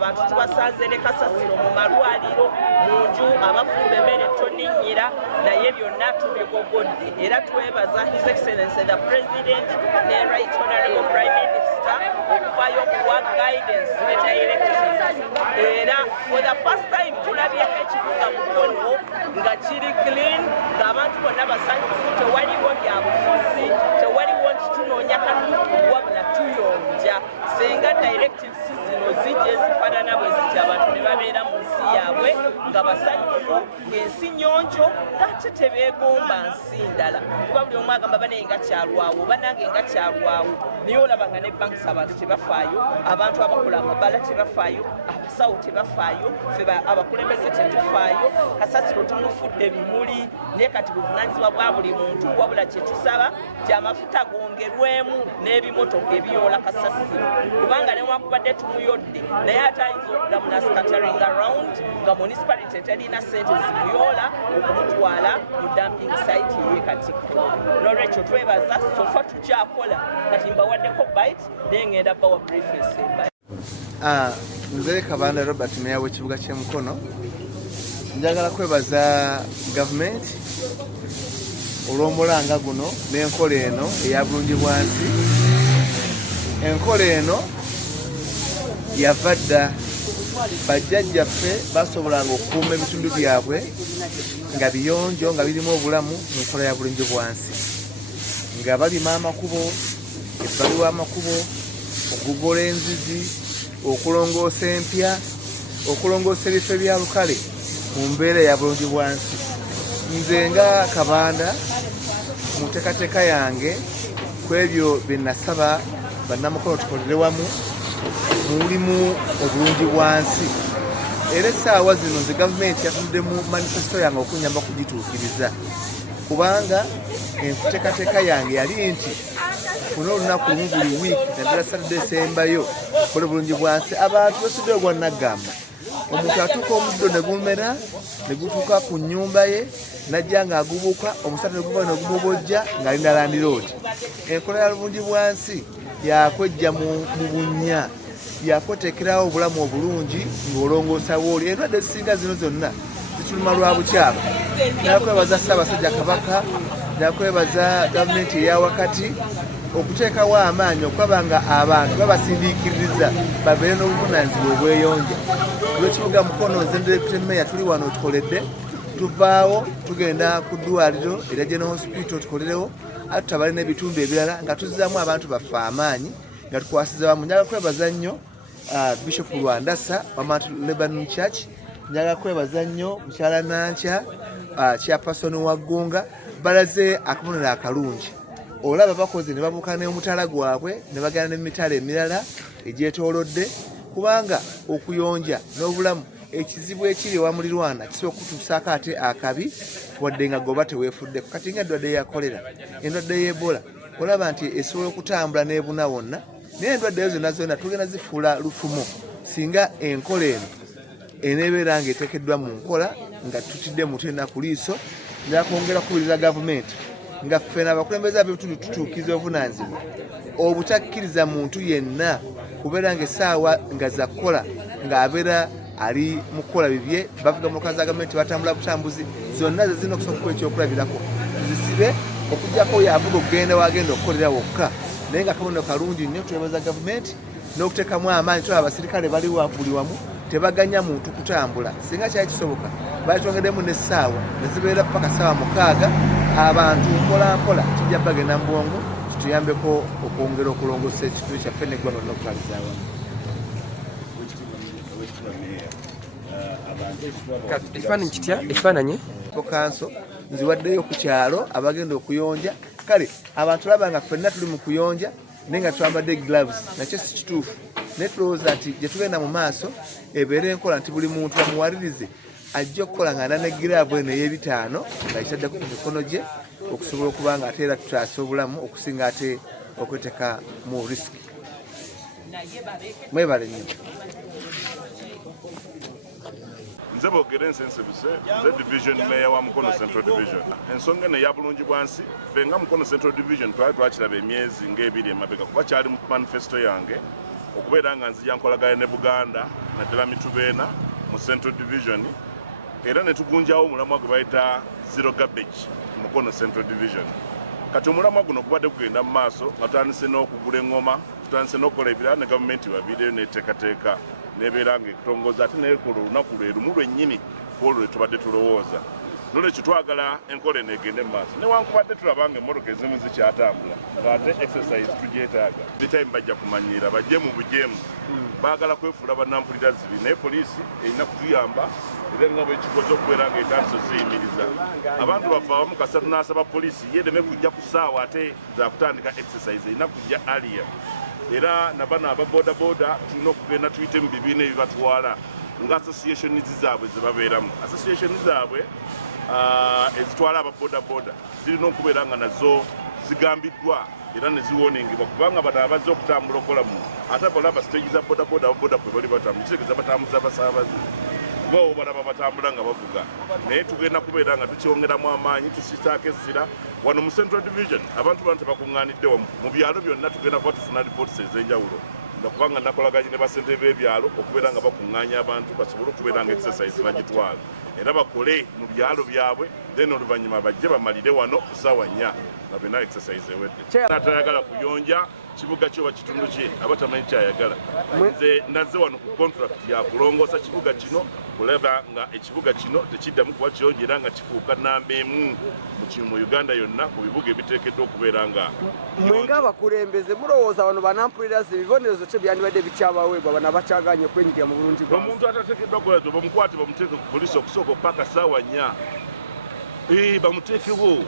abantu tubasanze ne kasasiro mu malwaliro mu nju abafumba emmere toninnyira naye byonna tubigogodde era twebaza His Excellency the President ne Right Honorable Prime Minister okuvaayo okuwa guidance ne directions era for the first time tulabyeko ekibuga Mukono nga kiri clean ng'abantu bonna basanyufu tewaliwo byabufuzi tewaliwo nti tunoonya kanuku wabula tuyonja senga directives zino zijja ezifaanana bwe ziti abantu ne babeera mu nsi yaabwe nga basanyufu ng'ensi nyonjo ate tebeegomba nsi ndala kuba buli omu agamba banaye nga kyalwawo banange nga kyalwawo naye olaba nga ne banks abantu tebafaayo abantu abakola amabala tebafaayo abasawo tebafaayo ffe abakulembeze tetufaayo kasasiro tumufudde bimuli naye kati buvunaanyizibwa bwa buli muntu wabula kye tusaba nti amafuta gongerwemu n'ebimotoka ebiyoola kasasiro kubanga newakubadde tumuyodde naye ate ayinza okudamuna scattering around nga municipality terina sente zimuyoola okumutwala mu dumping site ye Katikkiro n'olwekyo twebaza sofa tukyakola kati mbawaddeko bite naye ngenda bawa briefings nze Kabanda Robert meya w'ekibuga ky'e Mukono njagala kwebaza gavumenti olw'omulanga guno n'enkola eno eya bulungibwansi. Enkola eno yava dda bajjajjaffe basobolanga okukuuma ebitundu byabwe nga biyonjo nga birimu obulamu mu nkola ya bulungibwansi nga balima amakubo ebbali w'amakubo okugogola enzizi okulongoosa empya okulongoosa ebifo ebya lukale mu mbeera ya bulungibwansi. Nze nga Kabanda mu nteekateeka yange ku ebyo bye nasaba bannamukono tukolere wamu mulimu obulungibwansi era essaawa zino nze gavumenti yatunudde mu manifesito yange okunyamba kugituukiriza kubanga enteekateeka yange yali nti funa olunaku lumu buli wiiki naddala Saturday esembayo kola obulungibwansi abantu basudde ogwannagamba omuntu atuuka omuddo ne gumera ne gutuuka ku nnyumba ye najja ng'agubuuka omusana ne guva ne gumubojja ng'alinda landiroodi. Enkola ya bulungibwansi yakwejja mu bunnya yakweteekerawo obulamu obulungi ng'olongoosa wooli. Endwadde ezisinga zino zonna zituluma lwa bukyafu. Nakwebaza Ssaabasajja Kabaka, nakwebaza gavumenti eya wakati okuteekawo amaanyi okulaba nga abantu babasindiikiririza babeere n'obuvunaanyizibwa obweyonja. Olw'ekibuga Mukono nze Deputy Mayor tuli wano tukoledde tuvaawo tugenda ku ddwaliro erya General Hospital tukolerewo ate tutabale n'ebitundu ebirala nga tuzzaamu abantu baffe amaanyi nga tukwasiza wamu. Njagala kwebaza nnyo Bishop Lwandasa wa Mount Lebanon Church, njagala kwebaza nnyo mukyala Nankya chairperson wa Ggunga balaze akabonero akalungi. Olaba bakoze ne babuuka n'omutala gwabwe ne bagenda n'emitala emirala egyetoolodde kubanga okuyonja n'obulamu ekizibu ekiri ewa mulirwana kisobola okutuusaako ate akabi wadde nga goba teweefuddeko. Kati nga endwadde ya kolera, endwadde y'Ebola olaba nti esobola okutambula n'ebuna wonna, naye endwadde ezo zonna tugenda zifuula lufumo singa enkola eno eneebeera ng'eteekeddwa mu nkola nga tutidde mutu ennaku liiso. Njagala kwongera kubuliriza gavumenti nga ffe n'abakulembeze ab'ebitundu tutuukiriza obuvunaanyizibwa obutakkiriza muntu yenna kubeera ng'essaawa nga za kukola ng'abeera ali mu kukola bibye bavuga mu lokazi za gavumenti batambula butambuzi zonna ze zirina okusobola okuba ekyokulabirako zisibe okuggyako yavuga okugenda wagenda okukolera wokka naye nga kabonero kalungi nnyo. Twebaza gavumenti n'okuteekamu amaanyi. Tulaba abasirikale bali buli wamu tebaganya muntu kutambula. Singa kyali kisoboka baali twongeddemu n'essaawa ne zibeera paka ssaawa 6 abantu mpolampola kijja bagenda mu bwongo kituyambeko okwongera okulongoosa ekitundu kyaffe n'eggwanga n'okutwaliza awamu. Ekifaananyi kitya? Ekifaananyi kanso nziwaddeyo ku kyalo abagenda okuyonja. Kale abantu laba nga ffenna tuli mu kuyonja naye nga twambadde gloves, nakyo si kituufu. Naye tulowooza nti gye tugenda mu maaso ebeere enkola nti buli muntu bamuwalirize ajja okukola nga ne giraavu eno ey'ebitaano nga kitaddeko ku mikono gye okusobola okuba nga ate era tutaasa obulamu okusinga ate okweteeka mu risiki. Mwebale nnyo. Nze boogera ensensibuse nze division mayor wa Mukono Central Division. Ensonga eno eya bulungibwansi ffe nga Mukono Central Division twali twakiraba emyezi ng'ebiri emabega kuba kyali mu manifesto yange okubeera nga nzija nkolagana ne Buganda naddala mitubeena mu Central Division era ne tugunjawo omulamwa gwe bayita zero garbage mu Mukono Central Division. Kati omulamwa guno gubadde kugenda mu maaso nga tutandise n'okugula eŋŋoma, tutandise n'okukola ebirala ne gavumenti baviireyo n'eteekateeka n'ebeera ng'ekutongooza ate n'ekola olunaku lwe lumu lwennyini kwolwo lwe tubadde tulowooza. Nolwekyo twagala enkola eno egende mu maaso newankubadde tulaba ng'emmotoka ezimu zikyatambula ng'ate exercise tugyetaaga. Bitime bajja kumanyiira bajje mu bujeemu baagala kwefuula bannampulira zibi naye poliisi erina kutuyamba era nga bwekikoze okubeera ng'etandise ziyimiriza. Abantu baffe abamu kasita tunaasaba poliisi yereme kujja ku ssaawa ate za kutandika exercise erina kujja aliya. Era nabano aba bodaboda tulina okugenda tuyite mu bibiina ebibatwala nga association zaabwe ze babeeramu. Association zaabwe ezitwala aba bodaboda zirina okubeera nga nazo zigambiddwa era ne ziwoningibwa kubanga bano abazze okutambula okolamu ate balaba stage za bodaboda ababoda kwe bali batambula kitegeeza batambuza abasaabaze bo balaba batambula nga bavuga naye tugenda kubeera nga tukyongeramu amaanyi tusitaako essira wano mu Central Division abantu bano tebakuŋŋaanidde wamu mu byalo byonna tugenda kuba tufuna reports ez'enjawulo kubanga nakolaganye ne basente b'ebyalo okubeera nga bakuŋŋaanya abantu basobole okubeera nga exercise bagitwala era bakole mu byalo byabwe then oluvannyuma bajje bamalire wano ku ssaawa 4 nga bena exercise ewedde. Natayagala kuyonja kibuga kyo bakitundu kye abatamanyi kyayagala. Nze nazze wano ku contract ya kulongoosa kibuga kino kulaba nga ekibuga kino tekiddamu kuba kiyonja era nga kifuuka nnamba emu mu Uganda yonna ku bibuga ebiteekeddwa okubeera nga mwe ng'abakulembeze mulowooza wano banampulira ebibonerezo kye byandibadde bikyabaweebwa bano abakyaganye okwenyigira mu bulungi bwa omuntu atateekeddwa kulazo bamukwate bamuteeke ku poliisi okusooka paka ssaawa 4 bamuteekewo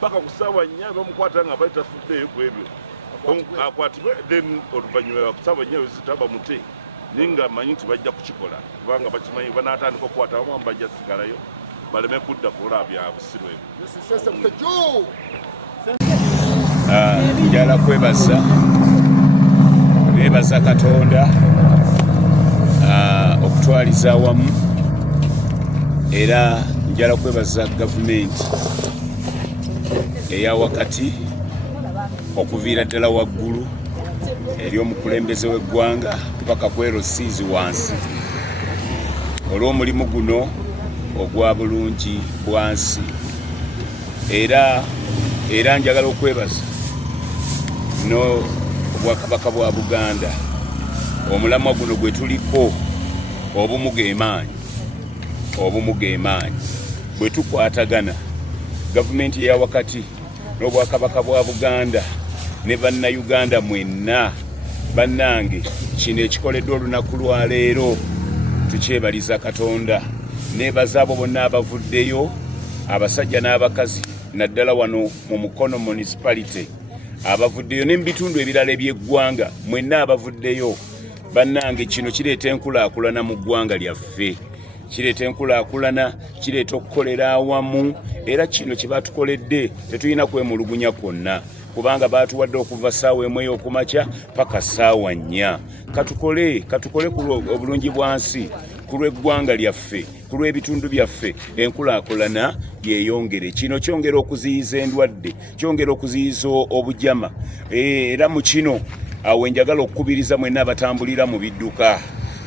paka ku ssaawa 4 bamukwata nga bali tafuddeeyo ku ebyo akwatibwe then oluvannyuma ku ssaawa 4 wezita bamute naye nga manyi nti bajja kukikola kubanga bakimanyi banaatandika okukwata abamu bajja sigalayo baleme kudda kukola bya busiru ebyo. Njala kwebaza beebaza Katonda okutwaliza awamu era njala kwebaza gavumenti eya wakati okuviira ddala waggulu eri omukulembeze w'eggwanga paka kwero siizi wansi olw'omulimu guno ogwa bulungi bwansi era njagala okwebaza no obwakabaka bwa Buganda omulamwa guno gwe tuliko obumu geemaanyi bwe tukwatagana gavumenti eya wakati n'obwakabaka bwa Buganda ne bannayuganda mwenna bannange kino ekikoleddwa olunaku lwa leero tukyebaliza Katonda nebaza abo bonna abavuddeyo abasajja n'abakazi naddala wano mu Mukono municipality abavuddeyo ne mu bitundu ebirala eby'eggwanga mwenna abavuddeyo bannange kino kireeta enkulaakulana mu ggwanga lyaffe kireeta enkulaakulana kireeta okukolera awamu era kino kye batukoledde tetulina kwemulugunya kwonna kubanga baatuwadde okuva ssaawa emu ey'okumakya paka ssaawa 4 katukole ku obulungi bwansi ku lw'eggwanga lyaffe ku lw'ebitundu byaffe enkulaakulana yeeyongere kino kyongera okuziyiza endwadde kyongera okuziyiza obujama era mu kino awo njagala okukubiriza mwenna abatambulira mu bidduka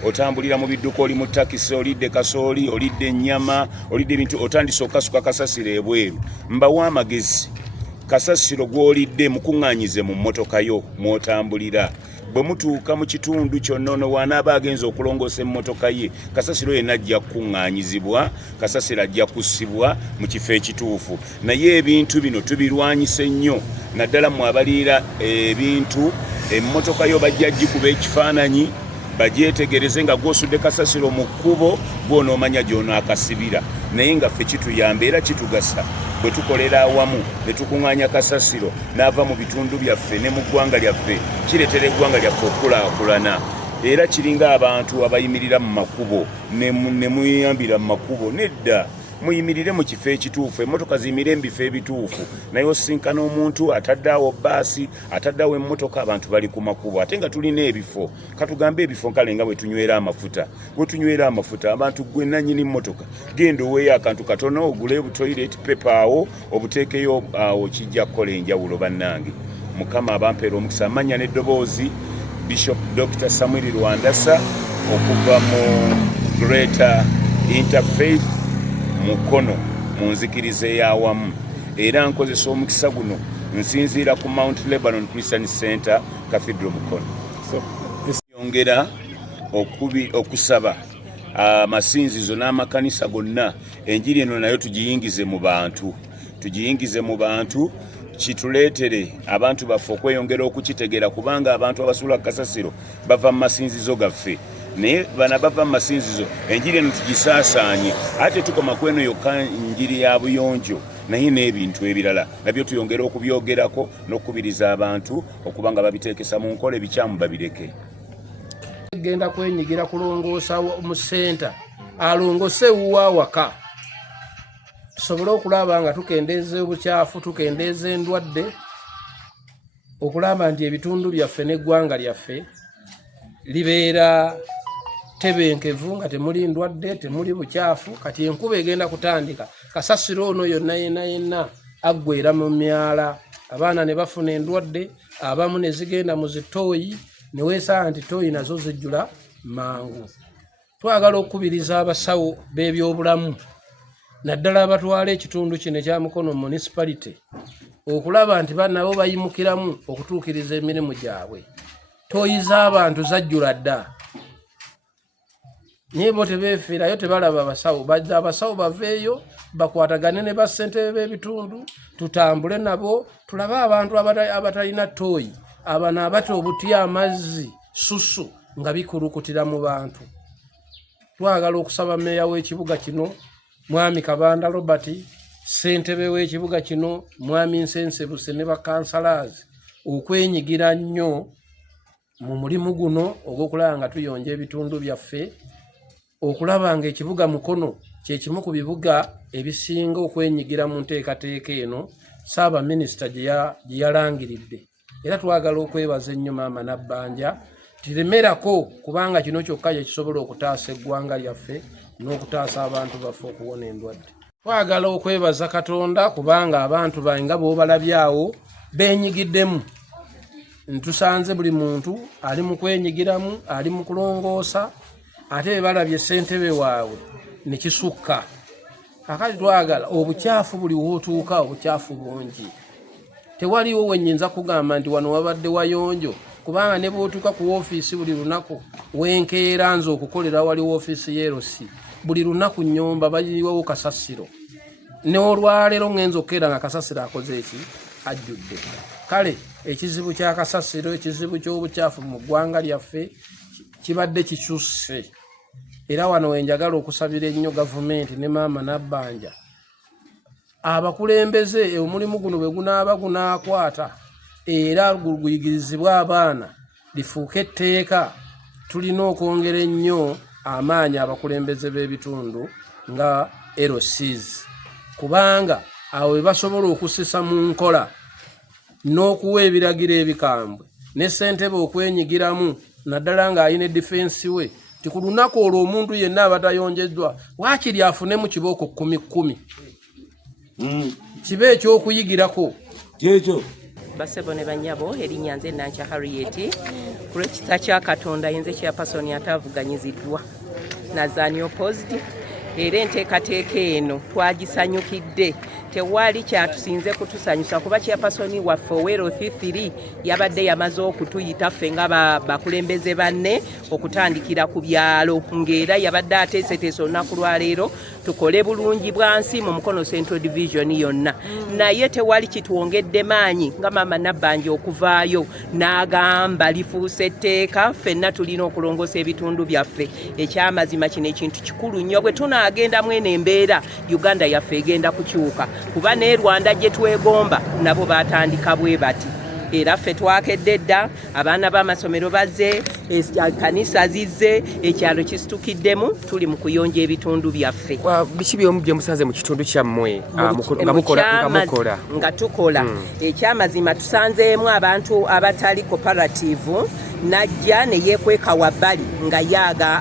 otambulira mu bidduka oli mu takisi olidde kasooli olidde ennyama olidde ebintu otandise okasuka kasasiro ebweru mbawa amagezi kasasiro gw'olidde mukuŋŋaanyize mu mmotoka yo mw'otambulira bwe mutuuka mu kitundu kyonna ono wanaaba agenza okulongoosa emmotoka ye kasasiro yenna ajja kukuŋŋaanyizibwa kasasiro ajja kussibwa mu kifo ekituufu naye ebintu bino tubirwanyise nnyo naddala mu abaliira ebintu emmotoka yo bajja gikuba ekifaananyi bagyetegereze nga gw'osudde kasasiro mu kkubo gw'onoomanya gy'onaakasibira naye nga ffe kituyamba era kitugasa bwe tukolera awamu ne tukuŋŋaanya kasasiro n'ava mu bitundu byaffe ne mu ggwanga lyaffe kireetera eggwanga lyaffe okukulaakulana era kiringa abantu abayimirira mu makubo ne muyambira mu makubo nedda muyimirire mu kifo ekituufu emmotoka ziyimire mu bifo ebituufu naye osinkana omuntu ataddeawo bbaasi ataddeawo emmotoka abantu bali ku makubo ate nga tulina ebifo katugambe ebifo nkale nga bwe tunywera amafuta abantu gwe nannyini mmotoka genda oweeyo akantu katono ogule butoilet pepa awo obuteekeyo awo kijja kukola enjawulo bannange mukama abampeera omukisa amanya n'eddoboozi Bishop Dr. Samuel Rwandasa okuva mu Greater Interfaith Mukono mu nzikiriza ey'awamu, era nkozesa omukisa guno nsinziira ku Mount Lebanon Christian Center Cathedral Mukono. Yongera okusaba amasinzizo n'amakanisa gonna enjiri eno nayo tugiyingize mu bantu kituleetere abantu baffe okweyongera okukitegeera, kubanga abantu abasula kasasiro bava mu masinzizo gaffe, naye bana bava mu masinzizo enjiri eno tugisaasaanye, ate tukoma kweno yokka njiri ya buyonjo, naye n'ebintu ebirala nabyo tuyongera okubyogerako n'okukubiriza abantu okuba nga babiteekesa mu nkola, ebikyamu babireke. Genda kwenyigira kulongoosa mu senta alongose wuwa waka tusobole okulaba nga tukendeeza obukyafu, tukendeeza endwadde, okulaba nti ebitundu byaffe n'eggwanga lyaffe libeera tebenkevu nga temuli ndwadde, temuli bukyafu. Kati enkuba egenda kutandika, kasasiro ono yonna yenna aggweera mu myala, abaana ne bafuna endwadde, abamu ne zigenda mu zitooyi, ne weesanga nti tooyi nazo zijjula mangu. Twagala okukubiriza abasawo b'ebyobulamu naddala abatwala ekitundu kino ekya Mukono municipality okulaba nti nabo bayimukiramu okutuukiriza emirimu gyabwe. Tooyi z'abantu zajjula dda, naye bo tebeefiirayo, tebalaba abasawo. Bajja abasawo baveeyo bakwatagane ne bassentebe b'ebitundu, tutambule nabo tulabe abantu abatalina tooyi, abano abata obutya amazzi susu nga bikulukutira mu bantu. Twagala okusaba meeya w'ekibuga kino Mwami Kabanda Robert, ssentebe w'ekibuga kino Mwami Nsensebuse ne bakansalazi okwenyigira nnyo mu mulimu guno ogw'okulaba nga tuyonja ebitundu byaffe, okulaba nga ekibuga Mukono kye kimu ku bibuga ebisinga okwenyigira mu nteekateeka eno Ssaabaminisita gye yalangiridde. Era twagala okwebaza ennyo Maama Nabbanja tiremerako, kubanga kino kyokka kye kisobola okutaasa eggwanga lyaffe n'okutaasa abantu baffe okuwona endwadde. Twagala okwebaza Katonda kubanga abantu nga b'obalabyawo beenyigiddemu. Ntusanze buli muntu ali mu kwenyigiramu, ali mu kulongoosa, ate balabye ssentebe waabwe ne kisukka. Kakati twagala obukyafu buli wootuuka, obukyafu bungi. Tewaliwo wennyinza kugamba nti wano wabadde wayonjo, kubanga ne bw'otuuka ku woofiisi buli lunaku wenkeera nze okukolera wali woofiisi y'erosi, buli lunaku nnyomba bayiwawo kasasiro. Ne olwaleero ngenza okkeera nga kasasiro akoze eki ajjudde. Kale ekizibu kya kasasiro, ekizibu ky'obukyafu mu ggwanga lyaffe kibadde kikyusse. Era wano wenjagala okusabira ennyo gavumenti ne Maama Nabbanja, abakulembeze omulimu guno bwe gunaaba gunaakwata era guyigirizibwa abaana lifuuke etteeka, tulina okwongera ennyo amaanyi abakulembeze b'ebitundu nga LCs, kubanga awo we basobola okusisa mu nkola n'okuwa ebiragiro ebikambwe ne ssentebe okwenyigiramu, naddala ng'alina edifensi we ti ku lunaku olwo omuntu yenna abatayonjeddwa waakiri afune mu kibooko 10 kibe ekyokuyigirako kyekyo. Basebo ne banyabo erinnya nze Nankya Harriet ku lw'ekisa kya Katonda yenze chairperson atavuganyiziddwa Nazaani opposed, era enteekateeka eno twagisanyukidde. Tewali kyatusinze kutusanyusa kuba chairperson waffe Owero 3 yabadde yamaze okutuyita ffe nga bakulembeze banne okutandikira ku byalo, ng'era yabadde ateeseteese olunaku lwaleero tukole bulungi bwansi mu Mukono Central Division yonna. Naye tewali kitwongedde maanyi nga Maama Nabbanja okuvaayo n'agamba lifuuse etteeka, ffenna tulina okulongoosa ebitundu byaffe. Ekyamazima kino ekintu kikulu nnyo, bwe tunaagenda mweno embeera Uganda yaffe egenda kukyuka, kuba ne Rwanda gye twegomba nabo batandika bwe bati. Era ffe twakedde dda, abaana b'amasomero bazze, kanisa zizze, ekyalo kisitukiddemu, tuli mu kuyonja ebitundu byaffe. Biki byomu bye musanze mu kitundu kyammwe nga tukola? Ekyamazima tusanzeemu abantu abatali cooperative, najja ne yeekweka wabbali nga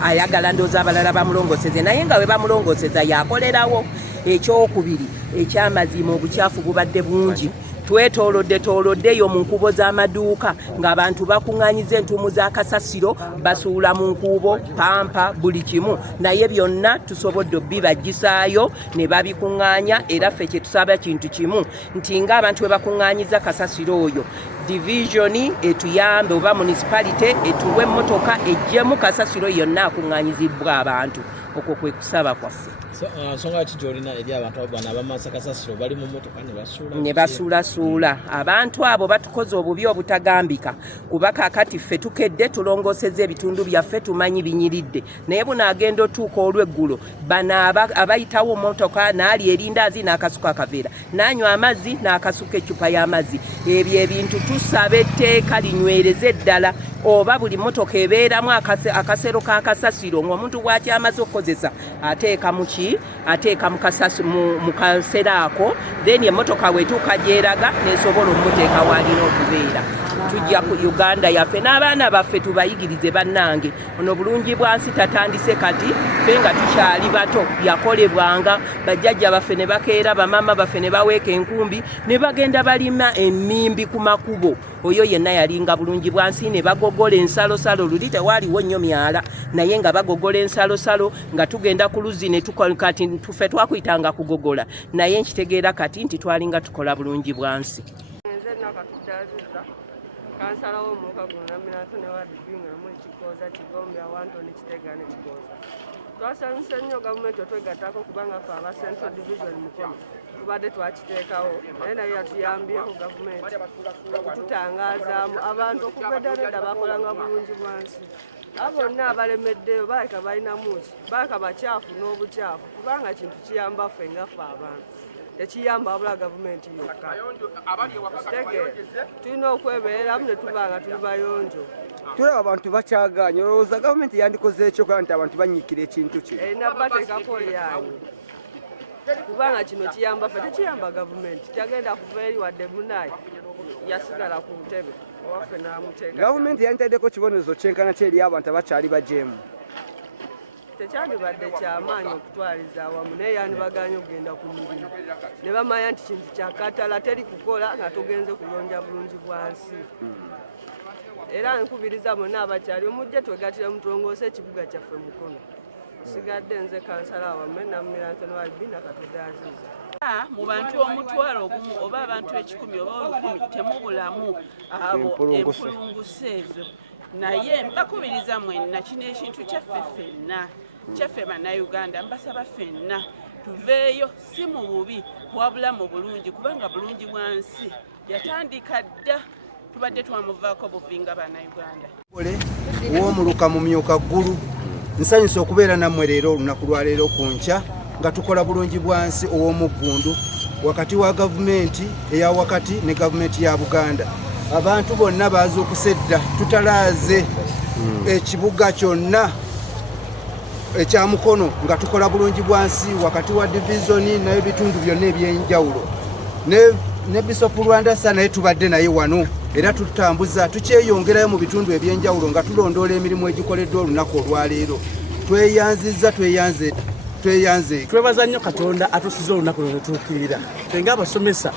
ayagala ndooza abalala bamulongoseze, naye nga we bamulongoseza yakolerawo. ekyokubiri ekyamazima obukyafu bubadde bungi twetooloddeyo mu nkubo z'amaduuka ng'abantu bakuŋŋaanyiza entuumu za kasasiro basuula mu nkuubo pampa buli kimu naye byonna tusobodde obbibaggisaayo ne babikuŋŋaanya era ffe kye tusaba kintu kimu nti ng'abantu bwe bakuŋŋaanyiza kasasiro oyo divisioni etuyambe oba municipality etuwe emmotoka ejjemu kasasiro yonna akuŋŋaanyizibwa abantu okwo kwe kusaba kwaffe nsonga ki gy'olina eri abantu abo bano abamasa kasasiro bali mu mmotoka ne basuulasuula abantu abo batukoze obubi obutagambika kuba kaakati ffe tukedde tulongoosezza ebitundu byaffe tumanyi binyiridde naye bunaagenda otuuka olw'eggulo bano abayitawo mmotoka naali erindaazi n'akasuka akaveera n'anywa amazzi n'akasuka eccupa y'amazzi ebyo ebintu tusaba etteeka linywereze ddala oba buli mmotoka ebeeramu akasero k'akasasiro ng'omuntu bw'akyamaze okukozesa ateeka mu kasero ako then emmotoka wetuuka gyeraga nesobola omuteeka waalina okubeera tujja ku Uganda yaffe n'abaana baffe tubayigirize bannange ono bulungi bwansi tatandise kati ffe nga tukyali bato yakolebwanga bajjajja baffe ne bakeera bamama baffe ne baweeka enkumbi ne bagenda balima emmimbi ku makubo oyo yenna yalinga bulungi bwansi ne bagogola ensalosalo luli tewaaliwo nnyo myala naye nga bagogola ensalosalo nga tugenda ku luzzi ne kati tuffe twakuyitanga kugogola naye nkitegeera kati nti twalinga tukola bulungi bwansi kansala w'omuka guno naminato ne wadibingamu ekikooza kigombe awantu nekiteegane kikooza twasanyusa nnyo gavumenti otwegattako kubanga fe aba central division mukono tubadde twakiteekawo naye nayo yatuyambyeko gavumenti okututangazaamu abantu okuva edda nedda bakolanga bulungi bwansi abo bonna abalemeddeyo baleka balinamuki baleka bakyafu n'obukyafu kubanga kintu kiyamba ffe ngaffe abantu tekiyamba wabula gavumenti yokka tulina okwebeeramu ne tubanga tuli bayonjo tulaba abantu bakyaganye olowooza gavumenti yandikoze ekyo kuba nti abantu banyiikira ekintu kye erina bateekako lyanyi kubanga kino kiyamba ffe tekiyamba gavumenti tagenda kuva eri wadde munaye yasigala ku ntebe owaffe n'amuteeka gavumenti yanditaddeko kibonerezo kyenkana kyeri abantu abakyali bajeemu tekyandibadde kyamaanyi okutwaliza awamu naye yandibaganye okugenda ku mirimu ne bamanya nti kintu kyakatala teri kukola nga tugenze kulonja bulungi bwansi era nkubiriza mwenna abakyali omujje twegatire mutulongoose ekibuga kyaffe mukono sigadde nze kansala awamu namumirantono albina katudaziza mu bantu omutwalo ogumu oba abantu 10 oba 10 temubulamu abo empulunguse ezo naye mbakubiriza mwenna kino ekintu kyaffe ffenna kyaffe bannayuganda mbasaba ffenna tuveeyo si mu bubi wabula mu bulungi kubanga bulungi bwansi yatandika dda tubadde twamuvaako buvinga bannayuganda ow'omuluka mu myuka ggulu nsanyusa okubeera nammwe leero olunaku lwa leero ku nkya nga tukola bulungi bwansi ow'omuggundu wakati wa gavumenti eya wakati ne gavumenti ya Buganda abantu bonna bazuukuse edda tutalaaze ekibuga kyonna ekya mukono nga tukola bulungi bwansi wakati wa divisioni n'ebitundu byonna ebyenjawulo ne Bishop Lwandasa naye tubadde naye wano era tutambuza tukyeyongerayo mu bitundu ebyenjawulo nga tulondoola emirimu egikoleddwa olunaku olwaleero tweyanze twebaza nnyo Katonda atusize olunaku lwetutuukirira fenga abasomesa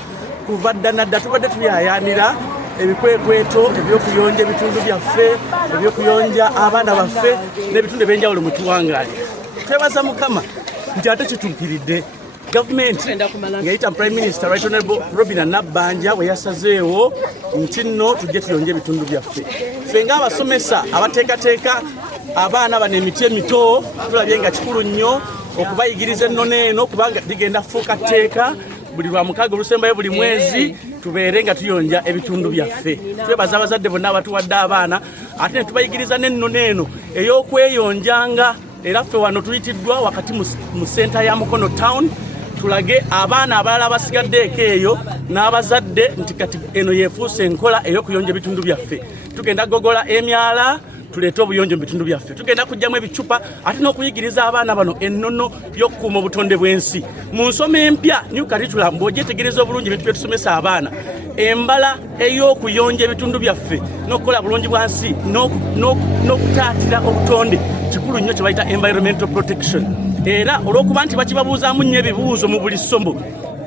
kuva dda nadda tubadde tuyayaanira ebikwekweto ebyokuyonja ebitundu byaffe ebyokuyonja abaana baffe n'ebitundu ebyenjawulo mwe tuwangaale twebaza Mukama nti ate kituukiridde gavumenti ng'eyita Prime Minister Right Honorable Robinah Nabbanja bwe yasazeewo nti nno tujje tuyonje ebitundu byaffe ffe ng'abasomesa abateekateeka abaana bano emiti emito tulabye nga kikulu nnyo okubayigiriza enno n'eno kubanga ligenda fuuka tteeka buli lwa mukaaga olusembayo buli mwezi tubeere nga tuyonja ebitundu byaffe twebaza abazadde bonna abatuwadde abaana ate ne tubayigiriza n'enno n'eno ey'okweyonjanga era ffe wano tuyitiddwa wakati mu senta ya Mukono Town tulage abaana abalala abasigaddeeko eyo n'abazadde nti kati eno yeefuuse enkola ey'okuyonja ebitundu byaffe tugenda gogola emyala tuleete obuyonjo mu bitundu byaffe tugenda kujjamu ebicupa ate n'okuyigiriza abaana bano ennono y'okukuuma obutonde bw'ensi mu nsoma empya new curriculum bw'ogyetegereza obulungi ebintu bye tusomesa abaana embala ey'okuyonja ebitundu byaffe n'okukola bulungi bwansi n'okutaatira obutonde kikulu nnyo kye bayita environmental protection era olw'okuba nti bakibabuuzaamu nnyo ebibuuzo mu buli ssomo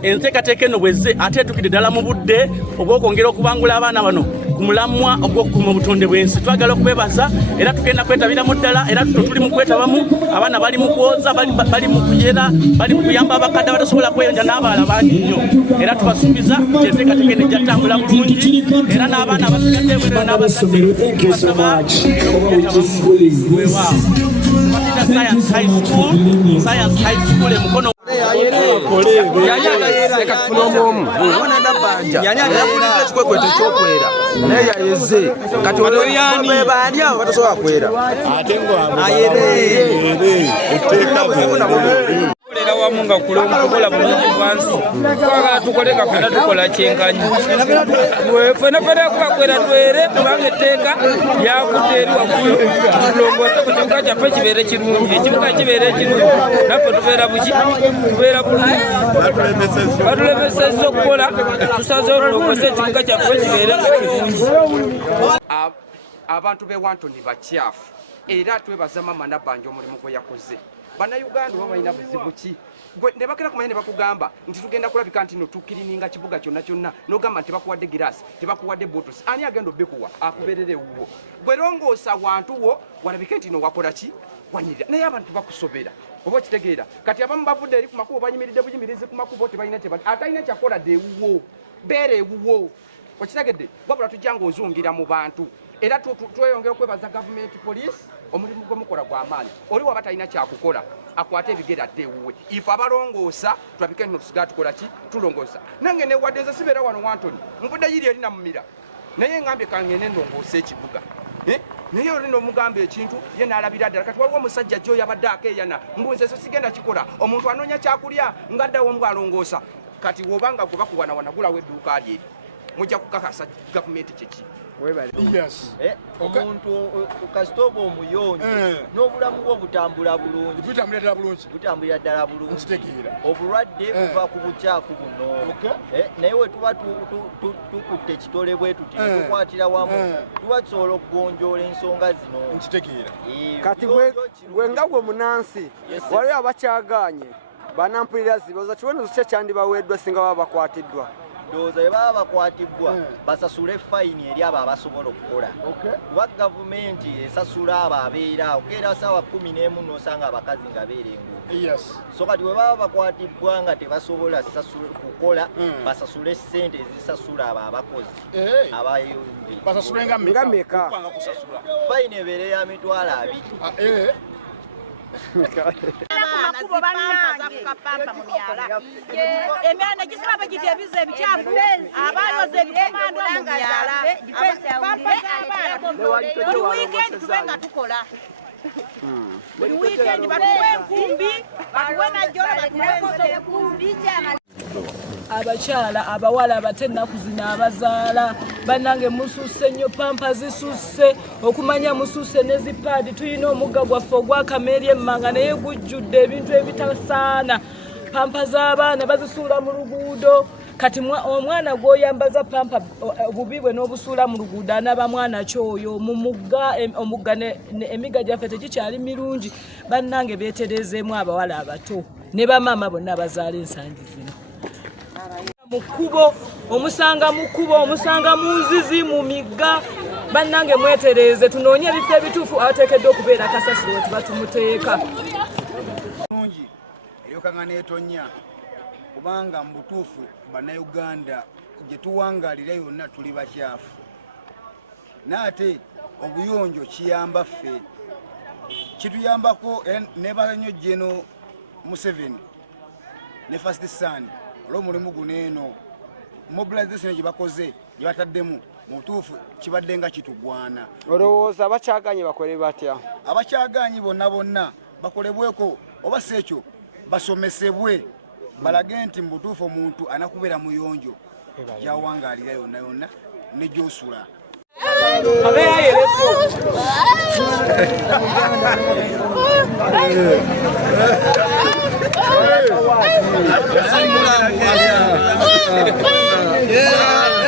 enteekateeka eno bwezze ate etukidde ddala mu budde obw'okwongera okubangula abaana bano ku mulamwa ogw'okukuuma obutonde bw'ensi. Twagala okubeebaza era tugenda kwetabiramu ddala era tuno tuli mu kwetabamu abaana bali mu kwoza bali mu kuyera bali mu kuyamba abakadde abatasobola kweyonja n'abalala bangi nnyo era tubasuubiza nti enteekateeka eno ejja ttambula bulungi era n'abaana abasigadde bweno n'abasomero basaba weewaawo Science High School emukono Era wamu nga kukola bulungi bwansi twagala tukoleka fena tukola kyenkanyi fena kubakwera twere kubanga etteeka lyakudde eri waggulu tulongoose ku kibuga kyaffe kibeere kirungi ekibuga kibeere kirungi naffe tubeera buki tubeera bulungi batulemesezza okukola tusazeho tulongoose ekibuga kyaffe kibeere kirungi. Abantu b'Ewantoni bakyafu era twebaza Mama Nabbanja omulimu gwe yakoze. Bannayuganda oba balina buzibu ki? Ne bakera kumanya ne bakugamba nti tugenda kulabika nti no tukirininga kibuga kyonna kyonna n'ogamba nti bakuwadde giraasi tebakuwadde bottles ani agenda obbikuwa akubeerere ewuwo gwe longoosa wantu wo walabike nti no wakola ki wanyirira naye abantu bakusobera oba okitegeera kati abamu bavudde eri ku makubo banyimiridde buyimirizi ku makubo tebalina atalina kyakola dde ewuwo beera ewuwo okitegedde wabula tujja ng'ozungira mu bantu era tweyongera okwebaza gavumenti poliisi omulimu gwemukola gw'amaanyi oli waba talina kyakukola akwate ebigere adde ewuwe ife abalongoosa tulabike nno tusigala tukola ki tulongoosa nange newadde nze sibeera wano Wantoni nvudde yiri eri namumira naye ngambye kangende ndongoosa ekibuga naye olina omugamba ekintu ye n'alabira ddala kati waliwo omusajja jjo yabadde akeeyana mbunze so sigenda kikola omuntu anoonya kyakulya ngaddawo mbwalongoosa kati wobanga gwe bakuwanawana gulawo edduuka lyeri mujja kukakasa gavumenti kyeki omuntu kasitoba omuyonjo n'obulamu bwo butambula bulungi butambulira ddala bulungi obulwadde buva ku bukyafu buno naye we tuba tukutte ekitole bwe tuti tukwatira wamu tuba tusobola okugonjoola ensonga zino kati gwe nga gwe munansi waliwo abakyagaanye banampulira ziboza kibonezo kye kyandibaweeddwa singa baba bakwatiddwa ndowooza bwe baba bakwatibwa basasule fayini eri abo abasobola okukola kuba gavumenti esasula abo abeera okeera ssaawa 11 n'osanga abakazi nga beerengu so kati bwe baba bakwatibwa nga tebasobola kukola basasule ssente ezisasula abo abakozi abayombi fayini ebeere ya mitwalo 2 emyana gisaba giti ebizo ebikyafu abayoza ebikomando mu myala buli wiikendi tube nga tukola buli wiikendi batuwe enkumbi batuwe najjolo batuwe enkumbi abakyala abawala abate ennaku zino abazaala bannange mususse nnyo pampa zisusse okumanya mususse ne zipaadi tulina omugga gwaffe ogwakameeri emmanga naye gujjudde ebintu ebitasaana pampa z'abaana bazisuula mu luguudo kati omwana gw'oyambaza pampa obubi bwe n'obusuula mu luguudo anaba mwana kyoyo mu mugga omugga emigga gyaffe tegikyali mirungi bannange beetereezeemu abawala abato ne bamaama bonna abazaala ensangi zino mukubo omusanga mukubo omusanga munzizi mu migga bannange mwetereeze tunoonye ebifo ebituufu abateekeddwa okubeera kasasiro we tuba tumuteeka nungi eryokaŋŋa n'etonya kubanga mu butuufu bannayuganda gye tuwangaalira yonna tuli bakyafu naate obuyonjo kiyamba ffe kituyambako ne banyo General Museveni ne First Son olw'omulimu guno eno mobilization gye bakoze gye bataddemu mu butuufu kibadde nga kitugwana. Olowooza abakyaganye bakole batya? Abakyaganye bonna bakolebweko oba si ekyo basomesebwe balage nti mu butuufu omuntu anakubeera muyonjo gyawangaalira yonna yonna ne gy'osula. Yeah.